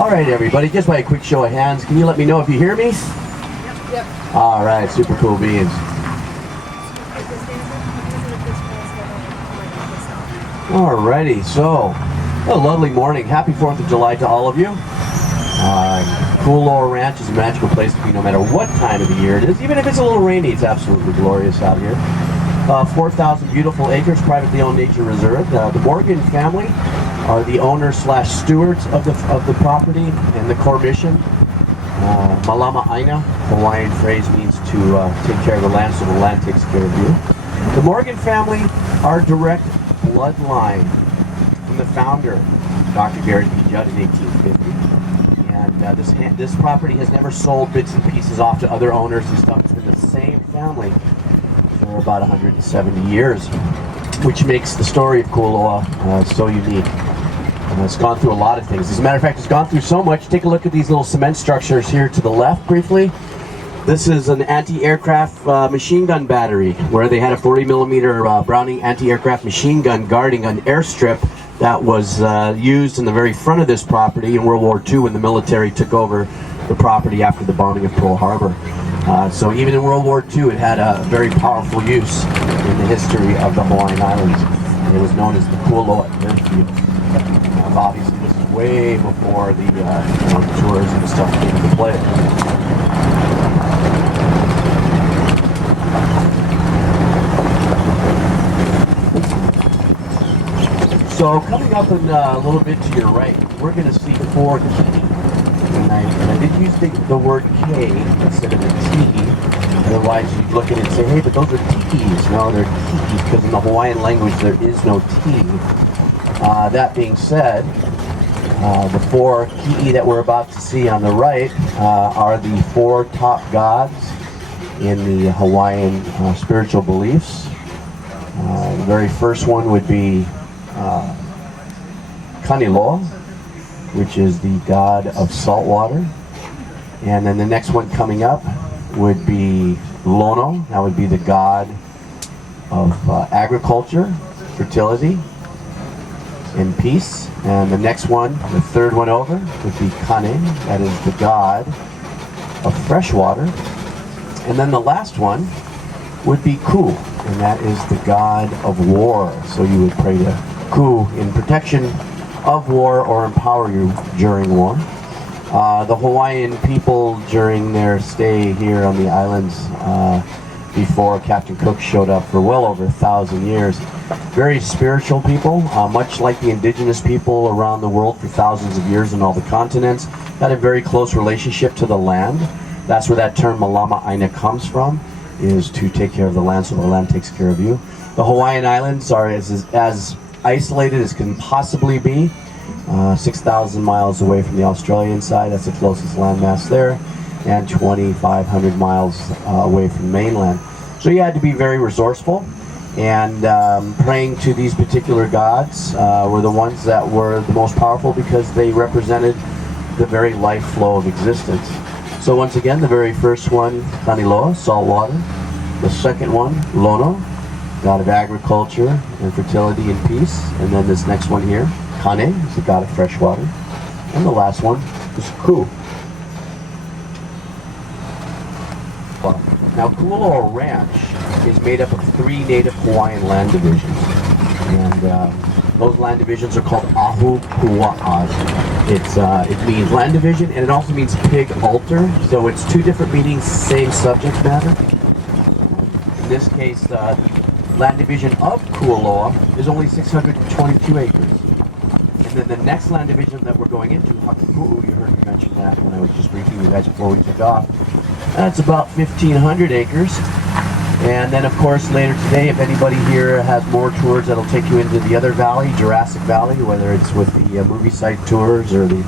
All right, everybody, just by a quick show of hands, can you let me know if you hear me? Yep. All right, super cool beans. All righty, so a lovely morning. Happy 4th of July to all of you. Kualoa Ranch is a magical place to be no matter what time of the year it is. Even if it's a little rainy, it's absolutely glorious out here. 4,000 beautiful acres, privately owned nature reserve. The Morgan family are the owners / stewards of the property and the core mission. Malama Aina, Hawaiian phrase, means to take care of the land so the land takes care of you. The Morgan family are direct bloodline from the founder, Dr. Garrett B. Judd, in 1850. And this property has never sold bits and pieces off to other owners and stuff. It's been the same family for about 170 years, which makes the story of Kualoa so unique. It's gone through a lot of things. As a matter of fact, it's gone through so much. Take a look at these little cement structures here to the left briefly. This is an anti-aircraft machine gun battery where they had a 40mm Browning anti-aircraft machine gun guarding an airstrip that was used in the very front of this property in World War II when the military took over the property after the bombing of Pearl Harbor. So even in World War II, it had a very powerful use in the history of the Hawaiian Islands. And it was known as the Kualoa Airfield. Obviously, this is way before the tourism and stuff came into play. So coming up in a little bit to your right, we're going to see 4 K. And I did use the word K instead of a T. Otherwise, you'd look at it and say, hey, but those are T's. No, they're T's, because in the Hawaiian language, there is no T. That being said, the 4 Ki'i that we're about to see on the right are the 4 top gods in the Hawaiian spiritual beliefs. The very first one would be Kaniloa, which is the god of salt water. And then the next one coming up would be Lono. That would be the god of agriculture, fertility, and peace. And the next one, the third one over, would be Kane. That is the god of fresh water. And then the last one would be Ku, and that is the god of war. So you would pray to Ku in protection of war or empower you during war. The Hawaiian people during their stay here on the islands before Captain Cook showed up for well over 1,000 years. Very spiritual people, much like the indigenous people around the world for thousands of years in all the continents, had a very close relationship to the land. That's where that term Malama Aina comes from, is to take care of the land so the land takes care of you. The Hawaiian Islands are as isolated as can possibly be, 6,000 miles away from the Australian side. That's the closest landmass there, and 2,500 miles away from mainland. So you had to be very resourceful, and praying to these particular gods were the ones that were the most powerful because they represented the very life flow of existence. So once again, the very first one, Kaniloa, salt water. The second one, Lono, god of agriculture and fertility and peace. And then this next one here, Kane, is the god of fresh water. And the last one is Ku. Now, Kualoa Ranch is made up of 3 native Hawaiian land divisions. And those land divisions are called Oahu Pua'as. It means land division, and it also means pig altar. So it's 2 different meanings, same subject matter. In this case, the land division of Kualoa is only 622 acres. And then the next land division that we're going into, Hakupu'u, you heard me mention that when I was just briefing you guys before we took off. That's about 1,500 acres. And then, of course, later today, if anybody here has more tours that'll take you into the other valley, Jurassic Valley, whether it's with the movie site tours or the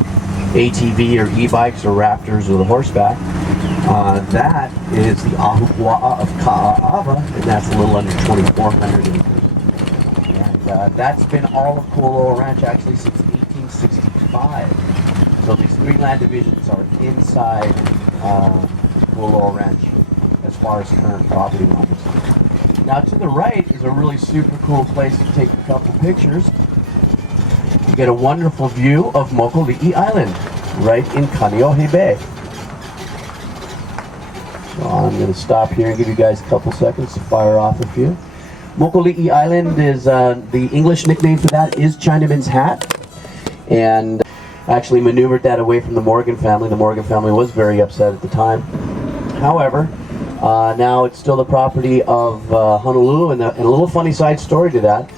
ATV or e-bikes or Raptors or the horseback, that is the Ahupua'a of Ka'a'ava, and that's a little under 2,400 acres. And that's been all of Kualoa Ranch actually since 1865. So these 3 land divisions are inside Kualoa Ranch as far as current property lines. Now to the right is a really super cool place to take a couple pictures. You get a wonderful view of Mokuli'i Island. right in Kaneohe Bay. So I'm going to stop here and give you guys a couple seconds to fire off a few. Mokuli'i Island is, the English nickname for that is Chinaman's Hat. And actually maneuvered that away from the Morgan family. The Morgan family was very upset at the time. However, now it's still the property of Honolulu, and a little funny side story to that.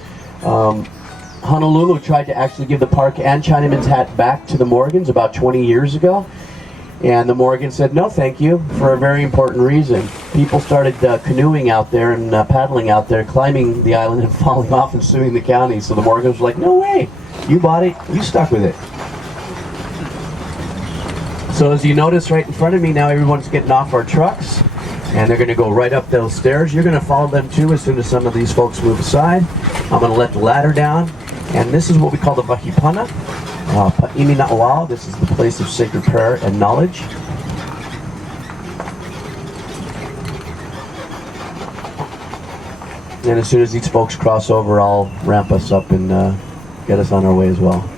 Honolulu tried to actually give the park and Chinaman's Hat back to the Morgans about 20 years ago. And the Morgans said, no thank you, for a very important reason. People started canoeing out there and paddling out there, climbing the island and falling off and suing the county. So the Morgans were like, no way, you bought it, you stuck with it. So as you notice right in front of me now, everyone's getting off our trucks and they're going to go right up those stairs. You're going to follow them too as soon as some of these folks move aside. I'm going to let the ladder down, and this is what we call the Vahipana. Pa'imi Na'awao, this is the place of sacred prayer and knowledge. And as soon as these folks cross over, I'll ramp us up and get us on our way as well.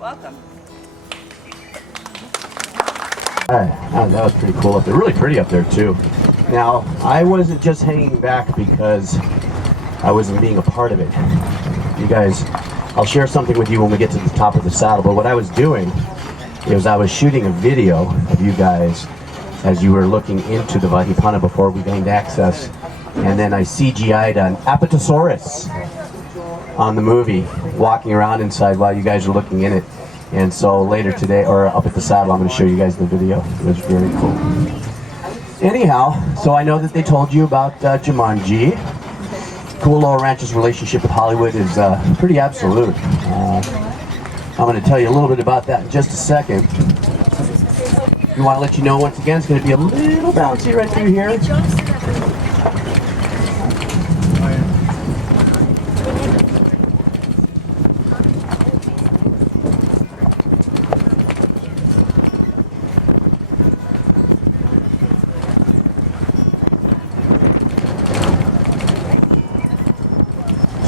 Welcome. That was pretty cool up there. Really pretty up there too. Now, I wasn't just hanging back because I wasn't being a part of it. You guys, I'll share something with you when we get to the top of the saddle, but what I was doing is I was shooting a video of you guys as you were looking into the Vahipana before we gained access, and then I CGI'd an Apatosaurus on the movie walking around inside while you guys are looking in it. And so later today, or up at the saddle, I'm going to show you guys the video. It was very cool. Anyhow, so I know that they told you about Jumanji. Kualoa Ranch's relationship with Hollywood is pretty absolute. I'm going to tell you a little bit about that in just a second. We want to let you know once again, it's going to be a little bouncy right through here.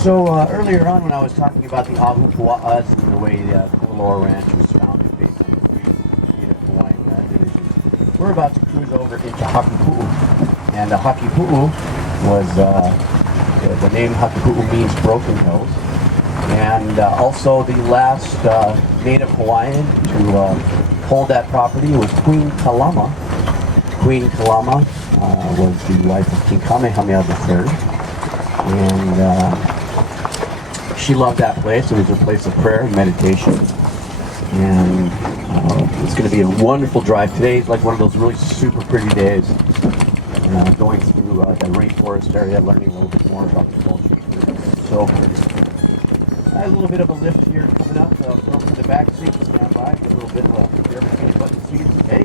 So earlier on when I was talking about the Oahu Pua'as and the way Kualoa Ranch was founded based on the three Native Hawaiian divisions, we're about to cruise over into Hakipu'u. And Hakipu'u was, the name Hakipu'u means broken hills. And also the last Native Hawaiian to hold that property was Queen Kalama. Queen Kalama was the wife of King Kamehameha III. And she loved that place. It was her place of prayer and meditation. And it's going to be a wonderful drive. Today is like one of those really super pretty days. Going through the rainforest area, learning a little bit more about the culture. So, I had a little bit of a lift here coming up. Throw to the back seat, stand by, get a little bit of a peanut button seat today.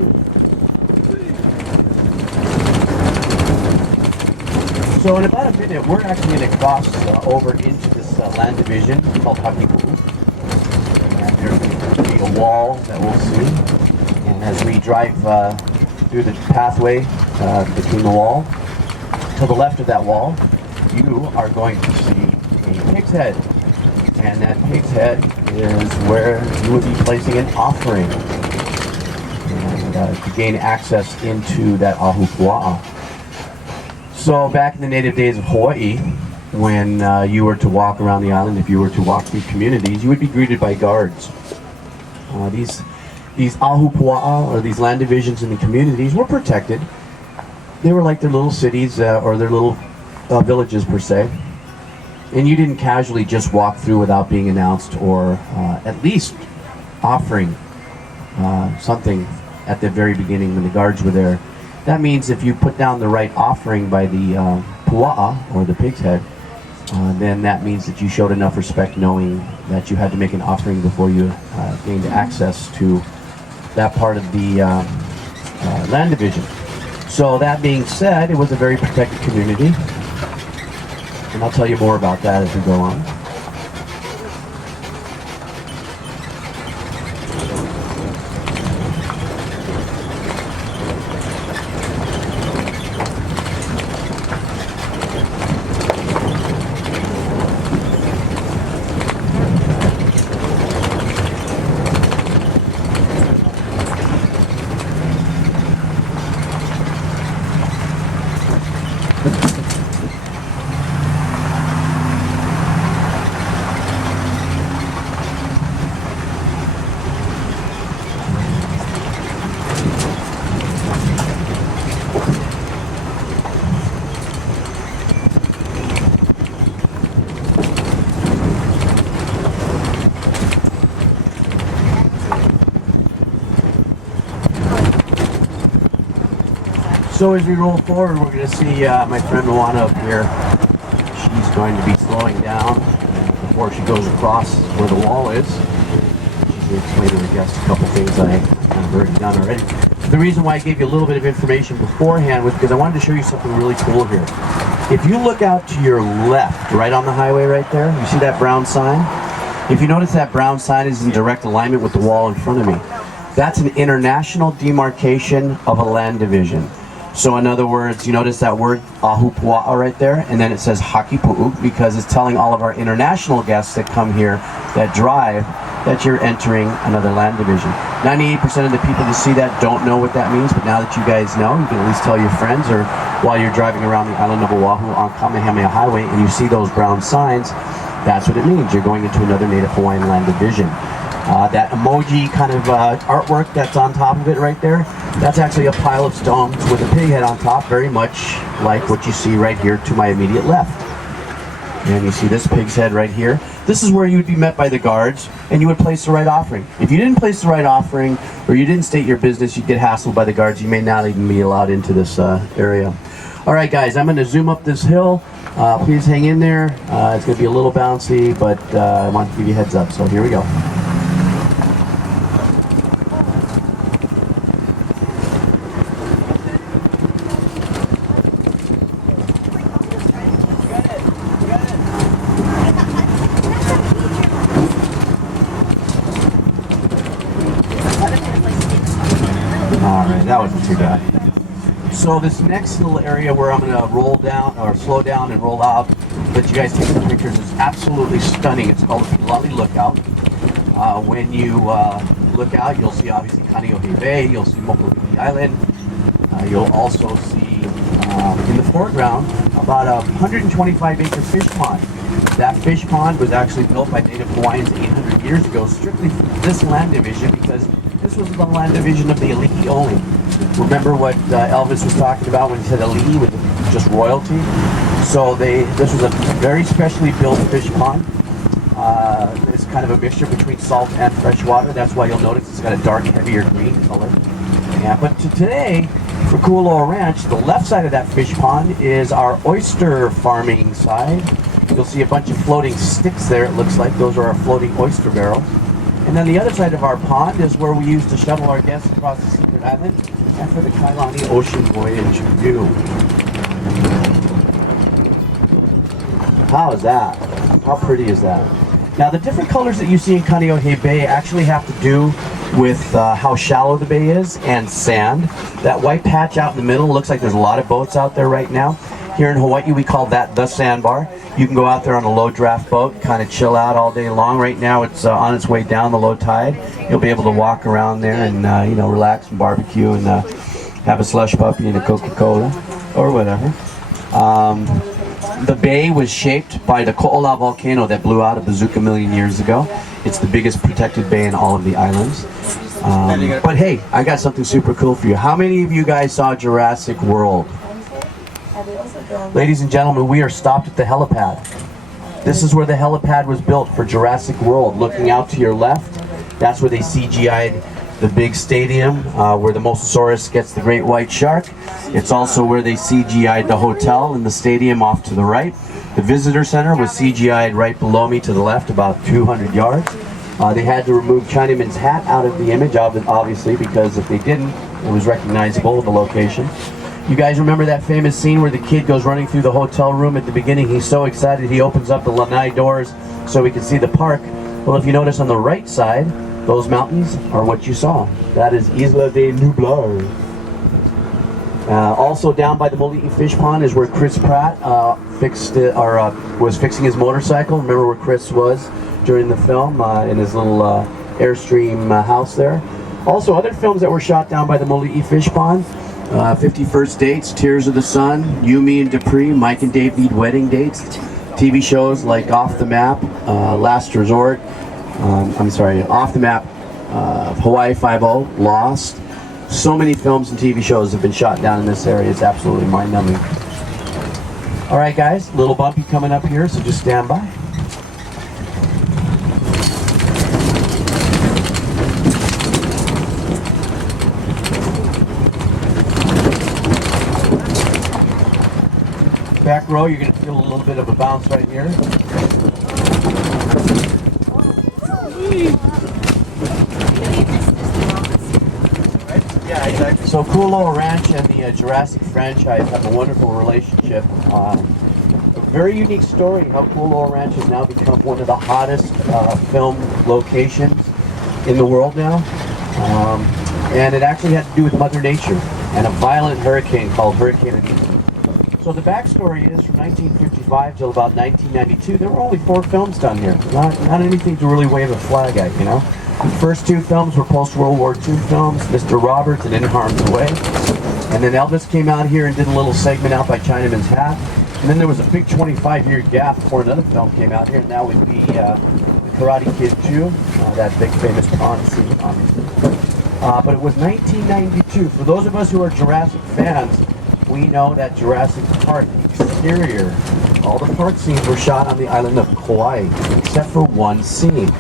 So in about a minute, we're actually going to cross over into this land division called Hakipu'u. And there's going to be a wall that we'll see. And as we drive through the pathway between the wall, to the left of that wall, you are going to see a pig's head. And that pig's head is where you would be placing an offering and to gain access into that Ahu Pua'a. So back in the native days of Hawaii, when you were to walk around the island, if you were to walk through communities, you would be greeted by guards. These these Ahu Pua'a, or these land divisions in the communities, were protected. They were like their little cities or their little villages per se. And you didn't casually just walk through without being announced, or at least offering something at the very beginning when the guards were there. That means if you put down the right offering by the pua'a, or the pig's head, then that means that you showed enough respect, knowing that you had to make an offering before you gained access to that part of the land division. So that being said, it was a very protected community, and I'll tell you more about that as we go on. So as we roll forward, we're going to see my friend Moana up here. She's going to be slowing down before she goes across where the wall is. She's going to explain to her guests a couple things I've already done already. The reason why I gave you a little bit of information beforehand was because I wanted to show you something really cool here. If you look out to your left, right on the highway right there, you see that brown sign? If you notice, that brown sign is in direct alignment with the wall in front of me. That's an international demarcation of a land division. So in other words, you notice that word Ahu Pua'a right there, and then it says Haki Pu'u, because it's telling all of our international guests that come here, that drive, that you're entering another land division. 98% of the people that see that don't know what that means, but now that you guys know, you can at least tell your friends, or while you're driving around the island of Oahu on Kamehameha Highway and you see those brown signs, that's what it means. You're going into another Native Hawaiian land division. That emoji kind of artwork that's on top of it right there, that's actually a pile of stones with a pig head on top, very much like what you see right here to my immediate left. And you see this pig's head right here. This is where you would be met by the guards, and you would place the right offering. If you didn't place the right offering, or you didn't state your business, you'd get hassled by the guards. You may not even be allowed into this area. All right, guys, I'm going to zoom up this hill. Please hang in there. It's going to be a little bouncy, but I want to give you a heads up. So here we go. Alright, that wasn't too bad. So this next little area where I'm going to roll down, or slow down and roll out, let you guys take some pictures, is absolutely stunning. It's called the Pilali Lookout. When you look out, you'll see obviously Kaneohe Bay, you'll see Mokuliki Island. You'll also see in the foreground about a 125-acre fish pond. That fish pond was actually built by Native Hawaiians 800 years ago, strictly for this land division, because this was the land division of the Ali'i only. Remember what Elvis was talking about when he said Ali'i, with just royalty? So this was a very specially built fish pond. It's kind of a mixture between salt and fresh water. That's why you'll notice it's got a dark, heavier green color. Yeah, but today, for Kualoa Ranch, the left side of that fish pond is our oyster farming side. You'll see a bunch of floating sticks there, it looks like. Those are our floating oyster barrels. And then the other side of our pond is where we use to shuttle our guests across the secret island and for the Kailani Ocean Voyage view. How is that? How pretty is that? Now the different colors that you see in Kaneohe Bay actually have to do with how shallow the bay is and sand. That white patch out in the middle looks like there's a lot of boats out there right now. Here in Hawaii we call that the sandbar. You can go out there on a low draft boat, kind of chill out all day long. Right now it's on its way down the low tide. You'll be able to walk around there and relax and barbecue and have a slush puppy and a Coca-Cola or whatever. The bay was shaped by the Ko'ola volcano that blew out a bazooka million years ago. It's the biggest protected bay in all of the islands. But hey, I got something super cool for you. How many of you guys saw Jurassic World? Ladies and gentlemen, we are stopped at the helipad. This is where the helipad was built for Jurassic World. Looking out to your left, that's where they CGI'd the big stadium where the Mosasaurus gets the great white shark. It's also where they CGI'd the hotel and the stadium off to the right. The visitor center was CGI'd right below me to the left, about 200 yards. They had to remove Chinaman's hat out of the image, obviously, because if they didn't, it was recognizable, the location. You guys remember that famous scene where the kid goes running through the hotel room at the beginning? He's so excited he opens up the lanai doors so we can see the park. Well, if you notice on the right side, those mountains are what you saw. That is Isla de Nublar. Also down by the Moli'i Fish Pond is where Chris Pratt was fixing his motorcycle. Remember where Chris was during the film in his little Airstream house there. Also other films that were shot down by the Moli'i Fish Pond. 51st Dates, Tears of the Sun, You, Me, and Dupree, Mike and Dave Need Wedding Dates, TV shows like Off the Map, Last Resort, Off the Map, Hawaii Five-0, Lost. So many films and TV shows have been shot down in this area. It's absolutely mind-numbing. All right, guys, little bumpy coming up here, so just stand by. Back row, you're going to feel a little bit of a bounce right here. Yeah, exactly. So Kualoa Ranch and the Jurassic franchise have a wonderful relationship. A very unique story how Kualoa Ranch has now become one of the hottest film locations in the world now. And it actually had to do with Mother Nature and a violent hurricane called Hurricane Anita. So the backstory is from 1955 till about 1992, there were only 4 films done here. Not anything to really wave a flag at, you know. The first 2 films were post-World War II films, Mr. Roberts and In Harm's Way. And then Elvis came out here and did a little segment out by Chinaman's Hat. And then there was a big 25-year gap before another film came out here, and that would be The Karate Kid 2, that big famous pond scene, obviously. But it was 1992. For those of us who are Jurassic fans, we know that Jurassic Park exterior, all the park scenes were shot on the island of Kauai, except for one scene.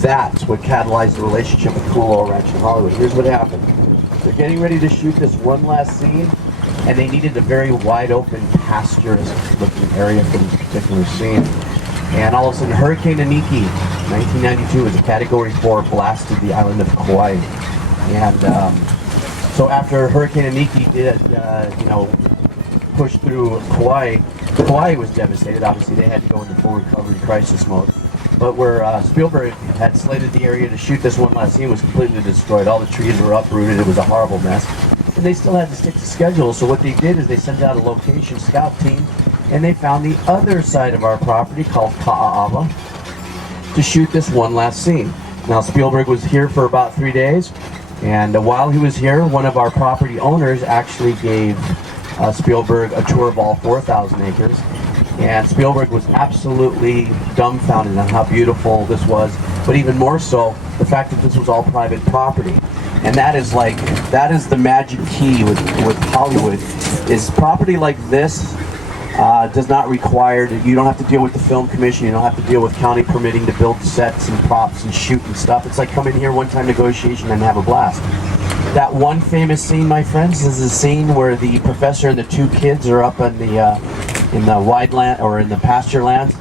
That's what catalyzed the relationship with Kualoa Ranch in Hollywood. Here's what happened. They're getting ready to shoot this one last scene, and they needed a very wide open, pasture-esque looking area for this particular scene. And all of a sudden, Hurricane Aniki, 1992, was a Category 4, blasted the island of Kauai. And so after Hurricane Aniki did, push through Kauai, Kauai was devastated. Obviously, they had to go into full recovery crisis mode. But where Spielberg had slated the area to shoot this one last scene was completely destroyed. All the trees were uprooted. It was a horrible mess. And they still had to stick to schedule. So what they did is they sent out a location scout team, and they found the other side of our property called Ka'a'awa to shoot this one last scene. Now, Spielberg was here for about 3 days. And while he was here, one of our property owners actually gave Spielberg a tour of all 4,000 acres. And Spielberg was absolutely dumbfounded on how beautiful this was, but even more so, the fact that this was all private property. And that is the magic key with Hollywood, is property like this does not require, you don't have to deal with the film commission, you don't have to deal with county permitting to build sets and props and shoot and stuff. It's like come in here, one-time negotiation, and have a blast. That one famous scene, my friends, is the scene where the professor and the 2 kids are up in the wide land, or in the pasture land,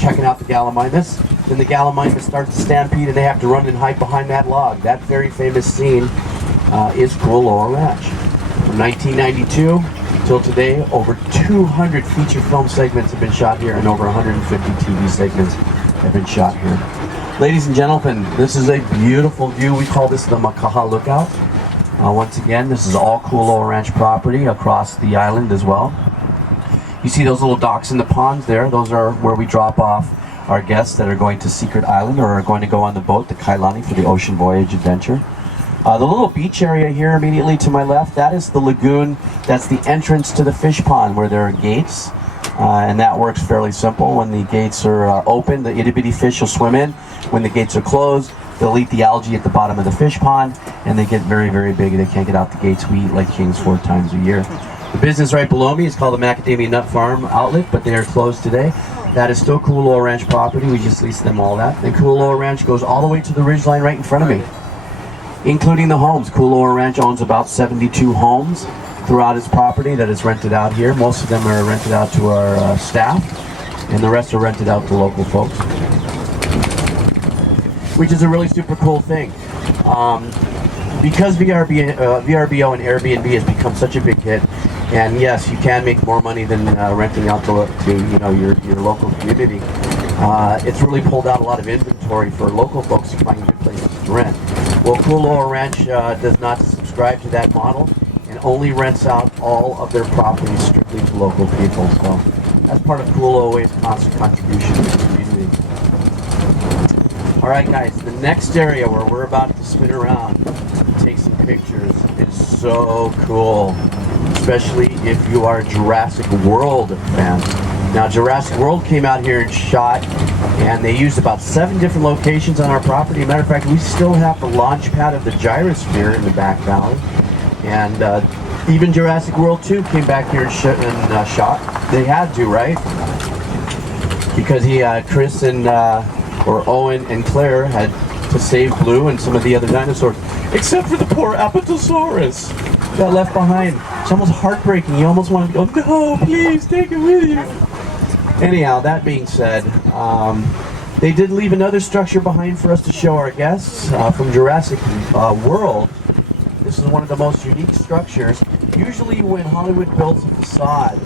checking out the Gallimimus. Then the Gallimimus starts to stampede and they have to run and hide behind that log. That very famous scene is Kualoa Ranch. From 1992 till today, over 200 feature film segments have been shot here, and over 150 TV segments have been shot here. Ladies and gentlemen, this is a beautiful view. We call this the Makaha Lookout. Once again, this is all Kualoa Ranch property across the island as well. You see those little docks in the ponds there? Those are where we drop off our guests that are going to Secret Island or are going to go on the boat, the Kailani, for the Ocean Voyage adventure. The little beach area here immediately to my left, that is the lagoon. That's the entrance to the fish pond where there are gates. And that works fairly simple. When the gates are open, the itty bitty fish will swim in. When the gates are closed, They'll eat the algae at the bottom of the fish pond, and they get very, very big. They can't get out the gates. We eat like kings 4 times a year. The business right below me is called the Macadamia Nut Farm Outlet, but they are closed today. That is still Kualoa Ranch property. We just leased them all that. And Kualoa Ranch goes all the way to the ridgeline right in front of me, including the homes. Kualoa Ranch owns about 72 homes throughout its property that is rented out here. Most of them are rented out to our staff, and the rest are rented out to local folks, which is a really super cool thing. Because VRBO and Airbnb has become such a big hit, and yes, you can make more money than renting out to your local community. It's really pulled out a lot of inventory for local folks to find good places to rent. Well, Kualoa Ranch does not subscribe to that model and only rents out all of their properties strictly to local people. So that's part of Kualoa Way's constant contribution to the community. All right, guys, the next area where we're about to spin around and take some pictures is so cool, especially if you are a Jurassic World fan. Now, Jurassic World came out here and shot, and they used about 7 different locations on our property. Matter of fact, we still have the launch pad of the gyrosphere in the back valley. And even Jurassic World 2 came back here and shot. They had to, right? Because Chris and Owen and Claire had to save Blue and some of the other dinosaurs, except for the poor Apatosaurus got left behind. It's almost heartbreaking. You almost want to go, no, please take it with you. Anyhow, that being said, they did leave another structure behind for us to show our guests from Jurassic World. This is one of the most unique structures. Usually when Hollywood builds a facade,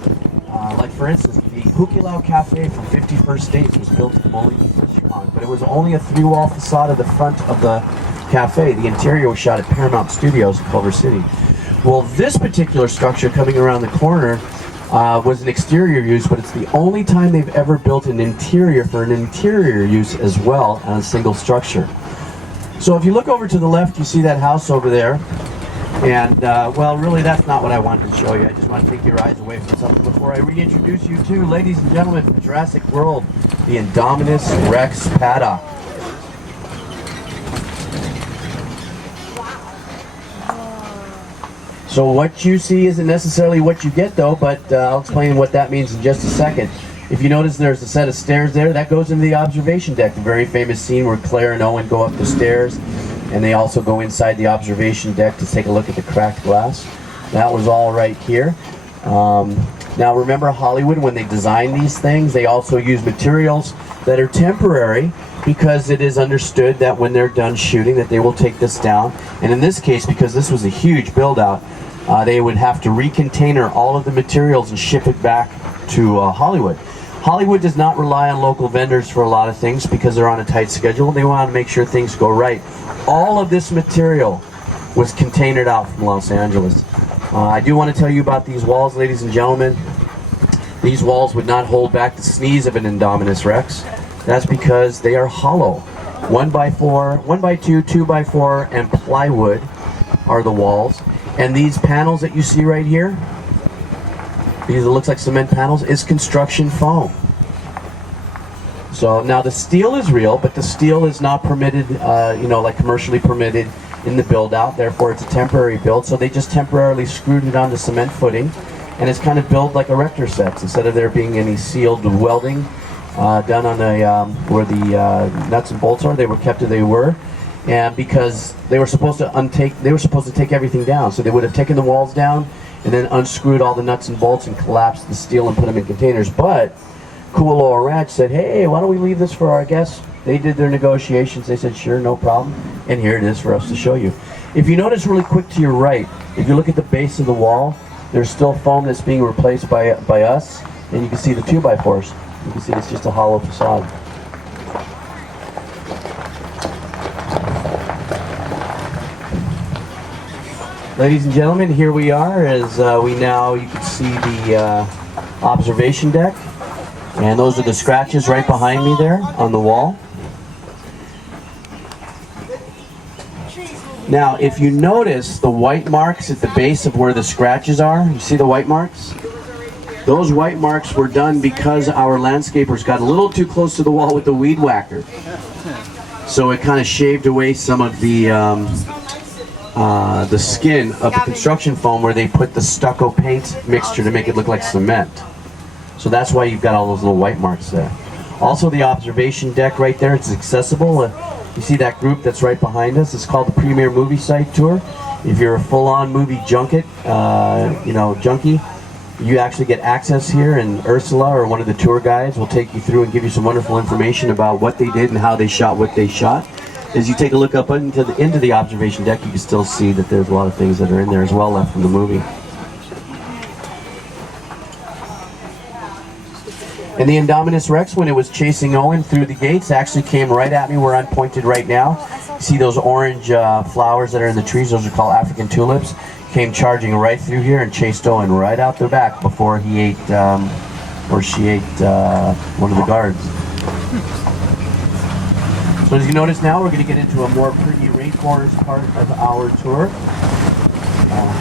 like for instance, the Hukilau Cafe from 51st States was built at the Moline Fish Pond, but it was only a 3-wall facade of the front of the cafe. The interior was shot at Paramount Studios in Culver City. Well, this particular structure coming around the corner was an exterior use, but it's the only time they've ever built an interior for an interior use as well on a single structure. So if you look over to the left, you see that house over there. And, well, really, that's not what I wanted to show you. I just want to take your eyes away from something before I reintroduce you to, ladies and gentlemen, from Jurassic World, the Indominus Rex Paddock. So what you see isn't necessarily what you get, though, but I'll explain what that means in just a second. If you notice there's a set of stairs there, that goes into the observation deck, the very famous scene where Claire and Owen go up the stairs, and they also go inside the observation deck to take a look at the cracked glass. That was all right here. Now remember Hollywood, when they design these things, they also use materials that are temporary, because it is understood that when they're done shooting that they will take this down. And in this case, because this was a huge build out, they would have to recontainer all of the materials and ship it back to Hollywood. Hollywood does not rely on local vendors for a lot of things because they're on a tight schedule. They want to make sure things go right. All of this material was containered out from Los Angeles. I do want to tell you about these walls, ladies and gentlemen. These walls would not hold back the sneeze of an Indominus Rex. That's because they are hollow. 1x4, 1x2, 2x4, and plywood are the walls. And these panels that you see right here, these it looks like cement panels, is construction foam. So now the steel is real, but the steel is not permitted, like commercially permitted in the build out. Therefore, it's a temporary build. So they just temporarily screwed it onto cement footing, and it's kind of built like erector sets instead of there being any sealed welding done on a where the nuts and bolts are. They were kept as they were, and because they were supposed to take everything down. So they would have taken the walls down and then unscrewed all the nuts and bolts and collapsed the steel and put them in containers. But Kualoa Ranch said, hey, why don't we leave this for our guests? They did their negotiations. They said, sure, no problem. And here it is for us to show you. If you notice really quick to your right, if you look at the base of the wall, there's still foam that's being replaced by us, and you can see the 2x4s. You can see it's just a hollow facade. Ladies and gentlemen, here we are as you can see the observation deck. And those are the scratches right behind me there on the wall. Now, if you notice the white marks at the base of where the scratches are, you see the white marks? Those white marks were done because our landscapers got a little too close to the wall with the weed whacker. So it kind of shaved away some of the skin of the construction foam where they put the stucco paint mixture to make it look like cement. So that's why you've got all those little white marks there. Also, the observation deck right there, it's accessible. You see that group that's right behind us? It's called the Premier Movie Site Tour. If you're a full-on movie junket, junkie, you actually get access here, and Ursula, or one of the tour guides, will take you through and give you some wonderful information about what they did and how they shot what they shot. As you take a look up into the observation deck, you can still see that there's a lot of things that are in there as well left from the movie. And the Indominus Rex, when it was chasing Owen through the gates, actually came right at me where I'm pointed right now. You see those orange flowers that are in the trees? Those are called African tulips. Came charging right through here and chased Owen right out the back before he ate, or she ate, one of the guards. So as you notice now, we're going to get into a more pretty rainforest part of our tour.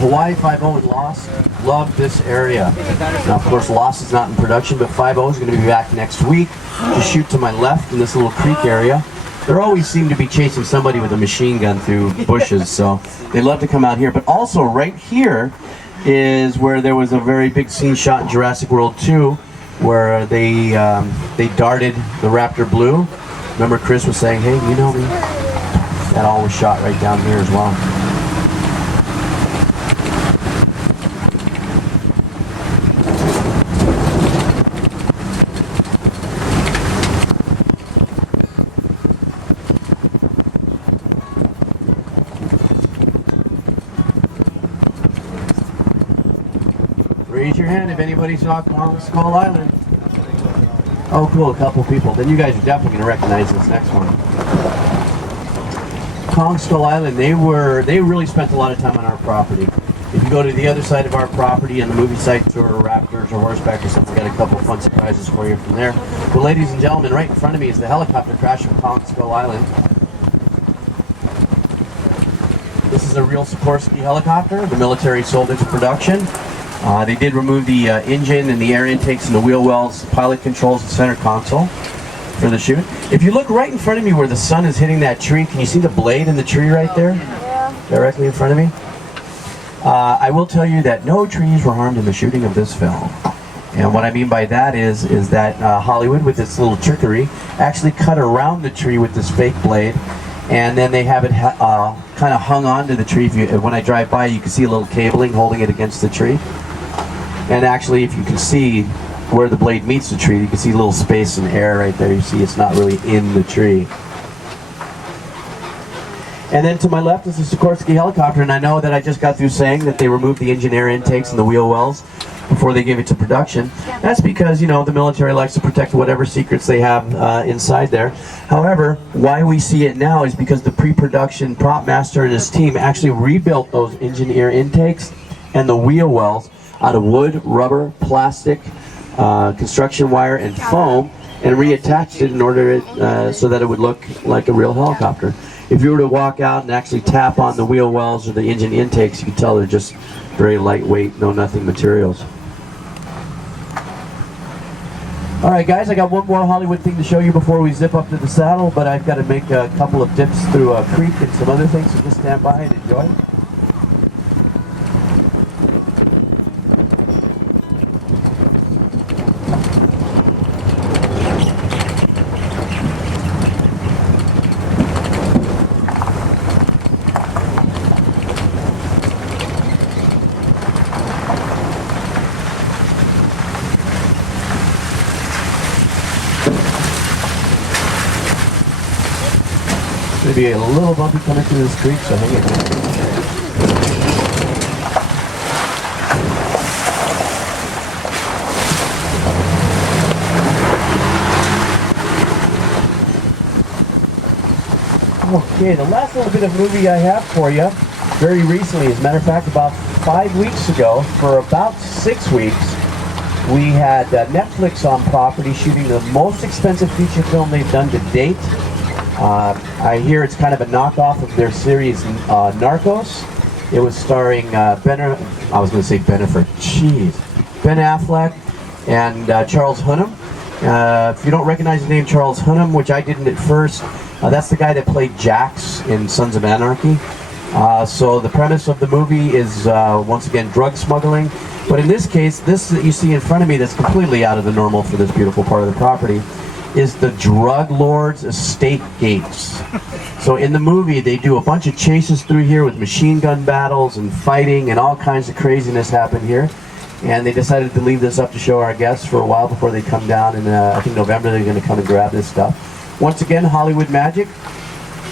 Hawaii 5-0 and Lost love this area. Now, of course, Lost is not in production, but 5-0 is going to be back next week. Just shoot to my left in this little creek area. They always seem to be chasing somebody with a machine gun through bushes, so they love to come out here. But also right here is where there was a very big scene shot in Jurassic World 2, where they darted the Raptor Blue. Remember Chris was saying, hey, you know me? That all was shot right down here as well. Raise your hand if anybody saw Kong Skull Island. Oh, cool, a couple people. Then you guys are definitely going to recognize this next one. Kong Skull Island, they really spent a lot of time on our property. If you go to the other side of our property and the movie site tour, or Raptors or horseback or something, got a couple fun surprises for you from there. But ladies and gentlemen, right in front of me is the helicopter crash of Kong Skull Island. This is a real Sikorsky helicopter. The military sold into production. They did remove the engine and the air intakes and the wheel wells, pilot controls, and center console for the shoot. If you look right in front of me where the sun is hitting that tree, can you see the blade in the tree right there? Yeah. Directly in front of me? I will tell you that no trees were harmed in the shooting of this film. And what I mean by that is that Hollywood, with its little trickery, actually cut around the tree with this fake blade, and then they have it kind of hung onto the tree. When I drive by, you can see a little cabling holding it against the tree. And actually, if you can see where the blade meets the tree, you can see a little space and air right there. You see it's not really in the tree. And then to my left is the Sikorsky helicopter, and I know that I just got through saying that they removed the engine air intakes and the wheel wells before they gave it to production. That's because, the military likes to protect whatever secrets they have inside there. However, why we see it now is because the pre-production prop master and his team actually rebuilt those engine air intakes and the wheel wells out of wood, rubber, plastic, construction wire, and foam, and reattached it in order so that it would look like a real helicopter. If you were to walk out and actually tap on the wheel wells or the engine intakes, you can tell they're just very lightweight, no-nothing materials. All right, guys, I got one more Hollywood thing to show you before we zip up to the saddle, but I've got to make a couple of dips through a creek and some other things, so just stand by and enjoy. It's going to be a little bumpy coming through this creek, so hang it. Okay, the last little bit of movie I have for you, very recently, as a matter of fact, about 5 weeks ago, for about 6 weeks, we had Netflix on property shooting the most expensive feature film they've done to date. I hear it's kind of a knockoff of their series Narcos. It was starring Ben Affleck and Charles Hunnam. If you don't recognize the name Charles Hunnam, which I didn't at first, That's the guy that played Jax in Sons of Anarchy. So the premise of the movie is, once again, drug smuggling. But in this case, this that you see in front of me that's completely out of the normal for this beautiful part of the property is the drug lord's estate gates. So in the movie, they do a bunch of chases through here with machine gun battles and fighting and all kinds of craziness happen here. And they decided to leave this up to show our guests for a while before they come down. And I think November they're going to come and grab this stuff. Once again, Hollywood magic.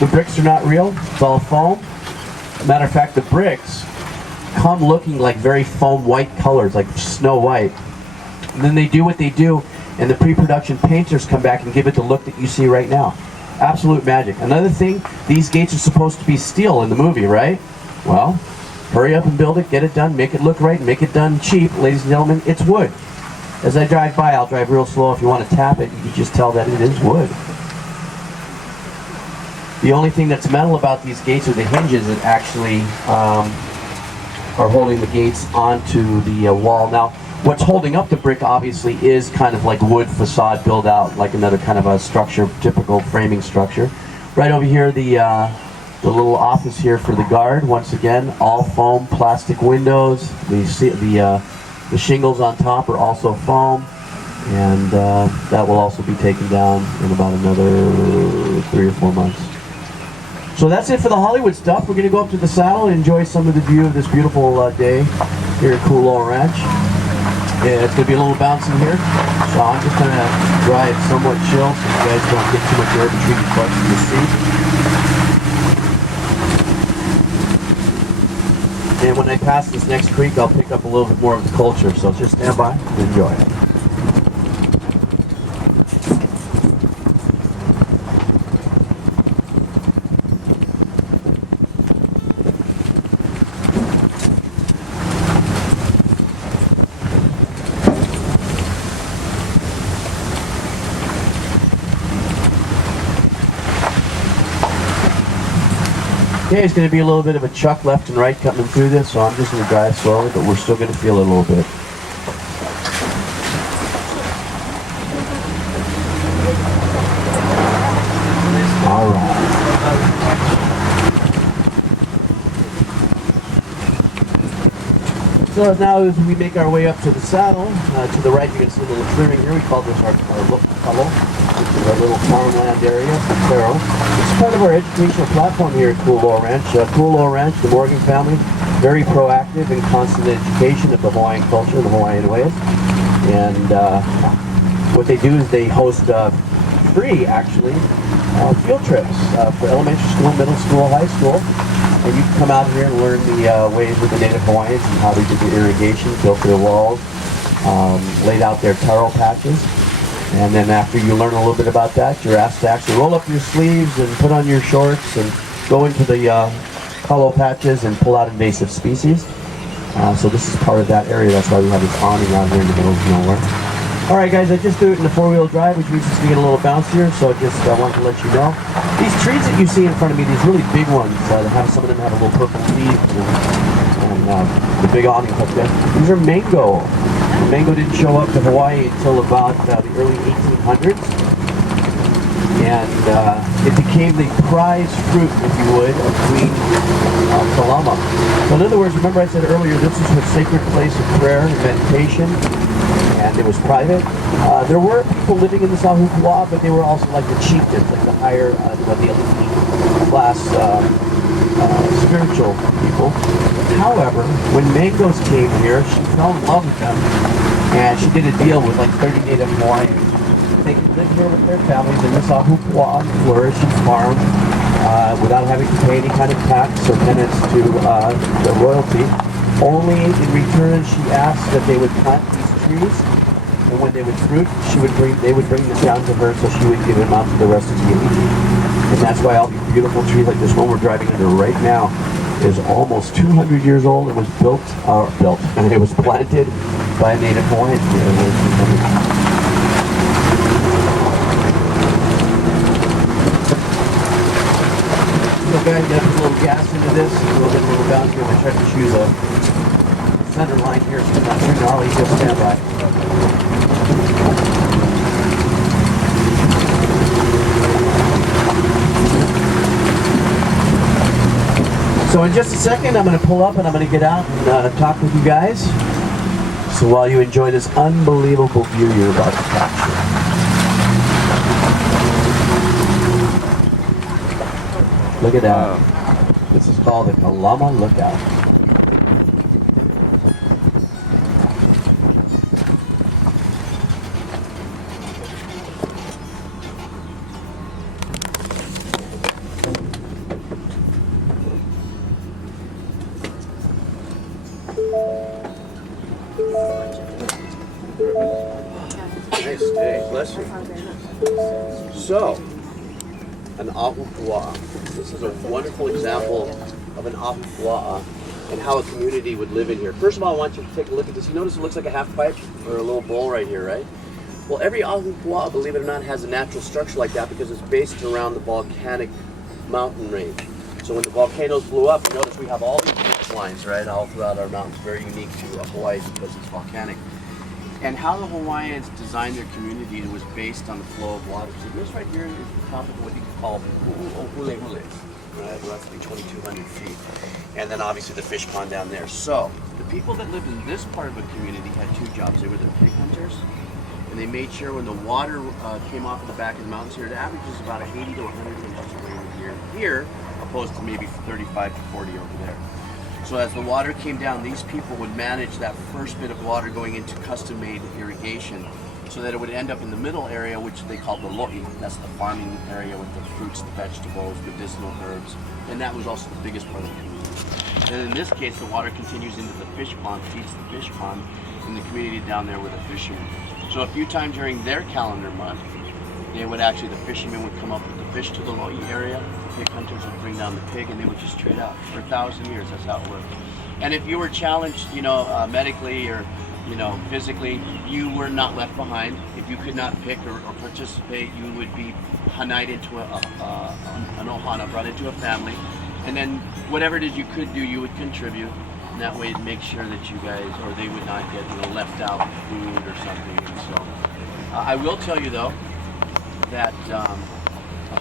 The bricks are not real. It's all foam. Matter of fact, the bricks come looking like very foam white colors, like Snow White. And then they do what they do, and the pre-production painters come back and give it the look that you see right now. Absolute magic. Another thing, these gates are supposed to be steel in the movie, right? Well, hurry up and build it, get it done, make it look right, make it done cheap. Ladies and gentlemen, it's wood. As I drive by, I'll drive real slow. If you want to tap it, you can just tell that it is wood. The only thing that's metal about these gates are the hinges that actually are holding the gates onto the wall. Now, what's holding up the brick obviously is kind of like wood facade build out, like another kind of a structure, typical framing structure. Right over here, the little office here for the guard. Once again, all foam, plastic windows. The shingles on top are also foam, and that will also be taken down in about another 3 or 4 months. So that's it for the Hollywood stuff. We're going to go up to the saddle and enjoy some of the view of this beautiful day here at Kualoa Ranch. Yeah, it's going to be a little bouncy here, so I'm just going to drive somewhat chill so you guys don't get too much air between your clutch and the seat. And when I pass this next creek, I'll pick up a little bit more of the culture, so just stand by and enjoy it. Okay, it's going to be a little bit of a chuck left and right coming through this, so I'm just going to drive slowly, but we're still going to feel it a little bit. All right. So now as we make our way up to the saddle, to the right you can see a little clearing here. We call this our puddle, which is our little farmland area for Faro. This is part of our educational platform here at Kualoa Ranch. Kualoa Ranch, the Morgan family, very proactive in constant education of the Hawaiian culture, the Hawaiian ways. And what they do is they host free, actually, field trips for elementary school, middle school, high school. And you can come out here and learn the ways of the native Hawaiians and how they did the irrigation, built their walls, laid out their taro patches. And then after you learn a little bit about that, you're asked to actually roll up your sleeves and put on your shorts and go into the kalo patches and pull out invasive species. So this is part of that area. That's why we have this awning out here in the middle of nowhere. All right, guys, I just do it in the four-wheel drive, which means it's going to get a little bouncier, so just wanted to let you know. These trees that you see in front of me, these really big ones, some of them have a little purple leaves and the big awning up there. These are mango. The mango didn't show up to Hawaii until about the early 1800s. And it became the prize fruit, if you would, of Queen Kalama. So in other words, remember I said earlier, this is her sacred place of prayer and meditation, and it was private. There were people living in the Oahu, but they were also like the chieftains, like the higher, the elite class spiritual people. However, when Mangos came here, she fell in love with them, and she did a deal with like 30 native Hawaiians. They could live here with their families in this Oahu, flourish and farm without having to pay any kind of tax or penance to the royalty. Only in return, she asked that they would plant these trees, and when they would fruit, they would bring them down to her, so she would give them out to the rest of the elite. And that's why all these beautiful trees, like this one we're driving under right now, is almost 200 years old. It was and it was planted by a native Hawaiian. Okay, get a little gas into this, we'll get a little bounce here. We'll try to choose a center line here, so not too gnarly, just stand by. So in just a second, I'm going to pull up and I'm going to get out and talk with you guys. So while you enjoy this unbelievable view you're about to capture. Look at that. Wow. This is called the Kalama Lookout. Nice day, bless you. So, an ahu pua'a. This is a wonderful example of an ahu pua'a and how a community would live in here. First of all, I want you to take a look at this. You notice it looks like a half pipe or a little bowl right here, right? Well, every ahu pua'a, believe it or not, has a natural structure like that because it's based around the volcanic mountain range. So when the volcanoes blew up, you notice we have all these ridge lines, right, all throughout our mountains, very unique to Hawaii because it's volcanic. And how the Hawaiians designed their community was based on the flow of water. So this right here is the top of what you could call hule, right, roughly 2,200 feet. And then obviously the fish pond down there. So the people that lived in this part of the community had two jobs. They were the pig hunters, and they made sure when the water came off of the back of the mountains here, it averages about 80 to 100 inches of rain here, opposed to maybe 35 to 40 over there. So as the water came down, these people would manage that first bit of water going into custom-made irrigation so that it would end up in the middle area, which they called the lo'i. That's the farming area with the fruits, the vegetables, medicinal herbs, and that was also the biggest part of the community. And in this case, the water continues into the fish pond, feeds the fish pond, and the community down there were the fishermen. So a few times during their calendar month, the fishermen would come up with the fish to the lo'i area, the pig hunters would bring down the pig, and they would just trade out. For 1,000 years, that's how it worked. And if you were challenged, medically or, physically, you were not left behind. If you could not pick or participate, you would be hanai'd into an ohana, brought into a family, and then whatever it is you could do, you would contribute. And that way it'd make sure that you guys, or they would not get left out with food or something. And so, I will tell you though, that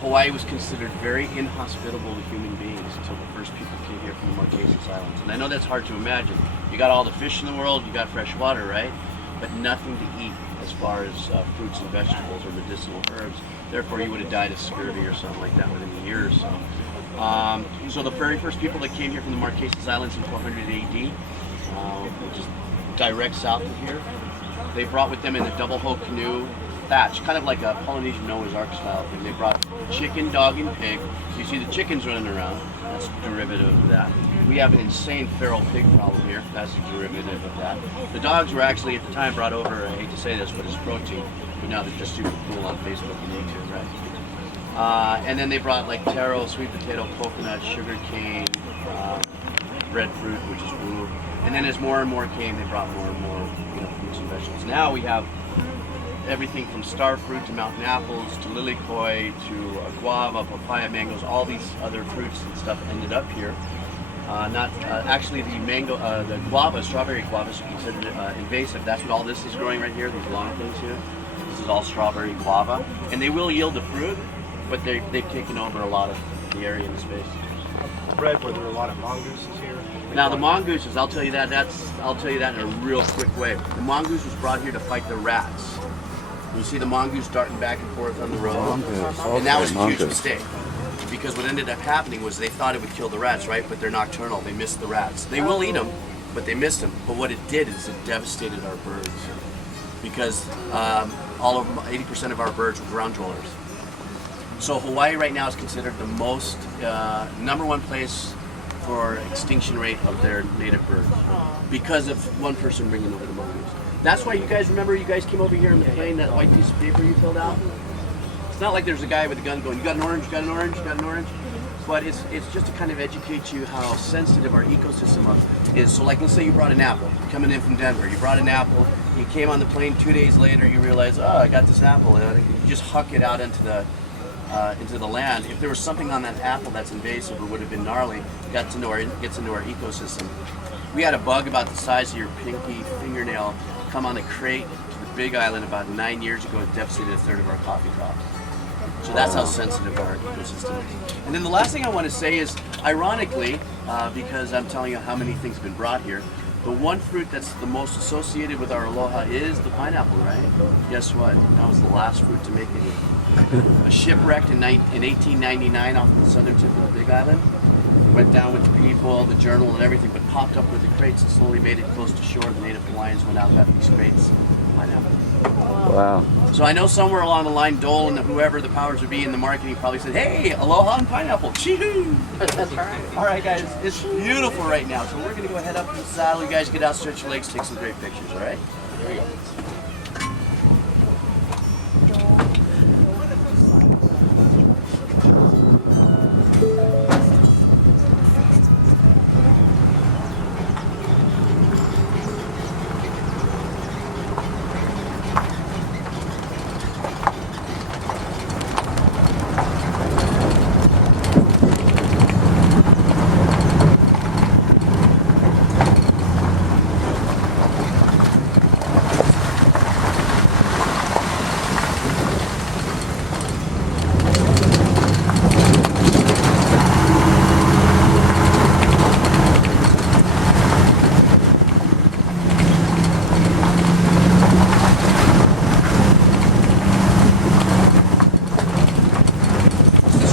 Hawaii was considered very inhospitable to human beings until the first people came here from the Marquesas Islands. And I know that's hard to imagine. You got all the fish in the world, you got fresh water, right? But nothing to eat as far as fruits and vegetables or medicinal herbs. Therefore, you would have died of scurvy or something like that within a year or so. So the very first people that came here from the Marquesas Islands in 400 AD, which is direct south of here, they brought with them in a double hull canoe, thatch, kind of like a Polynesian Noah's Ark style thing. They brought chicken, dog, and pig. You see the chickens running around. That's a derivative of that. We have an insane feral pig problem here. That's a derivative of that. The dogs were actually, at the time, brought over, I hate to say this, but it's protein. But now they're just super cool on Facebook and YouTube, right? And then they brought like taro, sweet potato, coconut, sugar cane, breadfruit, which is blue. And then as more and more came, they brought more and more fruits and vegetables. Now we have everything from star fruit to mountain apples to lilikoi to guava, papaya, mangoes. All these other fruits and stuff ended up here. Actually, the guava, strawberry guava, is considered invasive. That's what all this is growing right here. These long things here. This is all strawberry guava, and they will yield the fruit, but they've taken over a lot of the area and the space. I read where there were a lot of mongooses here. Now the mongooses, I'll tell you that in a real quick way. The mongoose was brought here to fight the rats. You see the mongoose darting back and forth on the road, and that was a huge mistake. Because what ended up happening was they thought it would kill the rats, right? But they're nocturnal. They missed the rats. They will eat them, but they missed them. But what it did is it devastated our birds, because all of 80% of our birds were ground dwellers. So Hawaii right now is considered the most #1 place for extinction rate of their native birds because of one person bringing over the mongoose. That's why you guys came over here in the plane, that white piece of paper you filled out. It's not like there's a guy with a gun going, you got an orange, you got an orange, you got an orange. But it's just to kind of educate you how sensitive our ecosystem is. So like, let's say you brought an apple, coming in from Denver, you brought an apple, you came on the plane 2 days later, you realize, oh, I got this apple. You just huck it out into the land. If there was something on that apple that's invasive or would have been gnarly, gets into our ecosystem. We had a bug about the size of your pinky fingernail come on a crate to the Big Island about 9 years ago. It devastated a third of our coffee crops. So that's how sensitive our ecosystem is. And then the last thing I want to say is, ironically, because I'm telling you how many things have been brought here, the one fruit that's the most associated with our aloha is the pineapple, right? Guess what? That was the last fruit to make it here. A shipwrecked in 1899 off the southern tip of the Big Island. Went down with the people, the journal and everything, but popped up with the crates and slowly made it close to shore. The native Hawaiians went out, got these crates. Pineapple. Wow. So I know somewhere along the line, Dole and whoever the powers would be in the marketing probably said, "Hey, aloha and pineapple, chee-hoo!" That's right. All right, guys, it's beautiful right now. So we're gonna go head up in the saddle. You guys get out, stretch your legs, take some great pictures. All right? Here we go.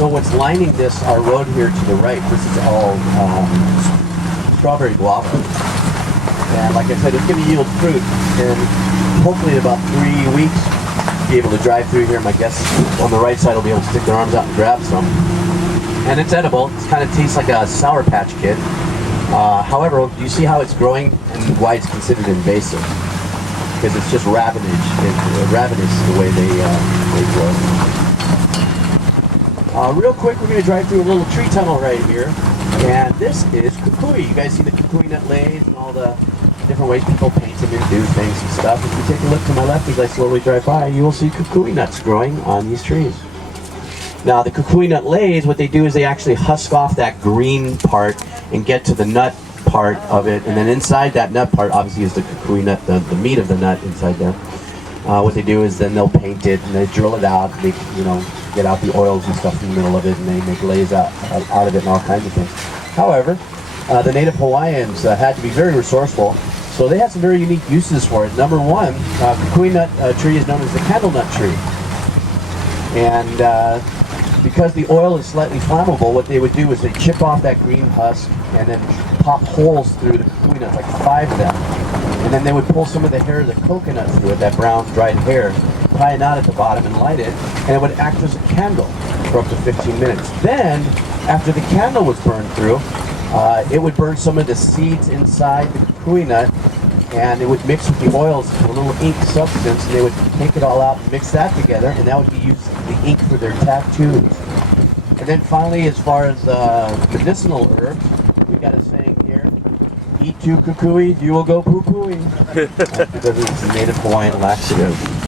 So what's lining this, our road here to the right, this is all strawberry guava. And like I said, it's going to yield fruit. And hopefully in about 3 weeks, be able to drive through here. My guests on the right side will be able to stick their arms out and grab some. And it's edible. It kind of tastes like a Sour Patch Kid. However, do you see how it's growing and why it's considered invasive? Because it's just ravenous the way they grow. Real quick, we're going to drive through a little tree tunnel right here, and this is kukui. You guys see the kukui nut lays and all the different ways people paint them and do things and stuff. If you take a look to my left as I slowly drive by, you will see kukui nuts growing on these trees. Now, the kukui nut lays, what they do is they actually husk off that green part and get to the nut part of it, and then inside that nut part, obviously, is the kukui nut, the meat of the nut inside there. What they do is then they'll paint it and they drill it out. They, get out the oils and stuff in the middle of it, and they make lays out of it and all kinds of things. However, the native Hawaiians had to be very resourceful, so they had some very unique uses for it. Number one, kukui nut tree is known as the candle nut tree, and because the oil is slightly flammable, what they would do is they chip off that green husk and then pop holes through the kukui nuts, like 5 of them. And then they would pull some of the hair of the coconut through it, that brown dried hair, tie a knot at the bottom and light it, and it would act as a candle for up to 15 minutes. Then, after the candle was burned through, it would burn some of the seeds inside the kukui nut, and it would mix with the oils to a little ink substance, and they would take it all out and mix that together, and that would be used as the ink for their tattoos. And then finally, as far as medicinal herbs, we got a saying here: eat 2 kukui, you will go poo-pooing. Because it's a native Hawaiian laxative.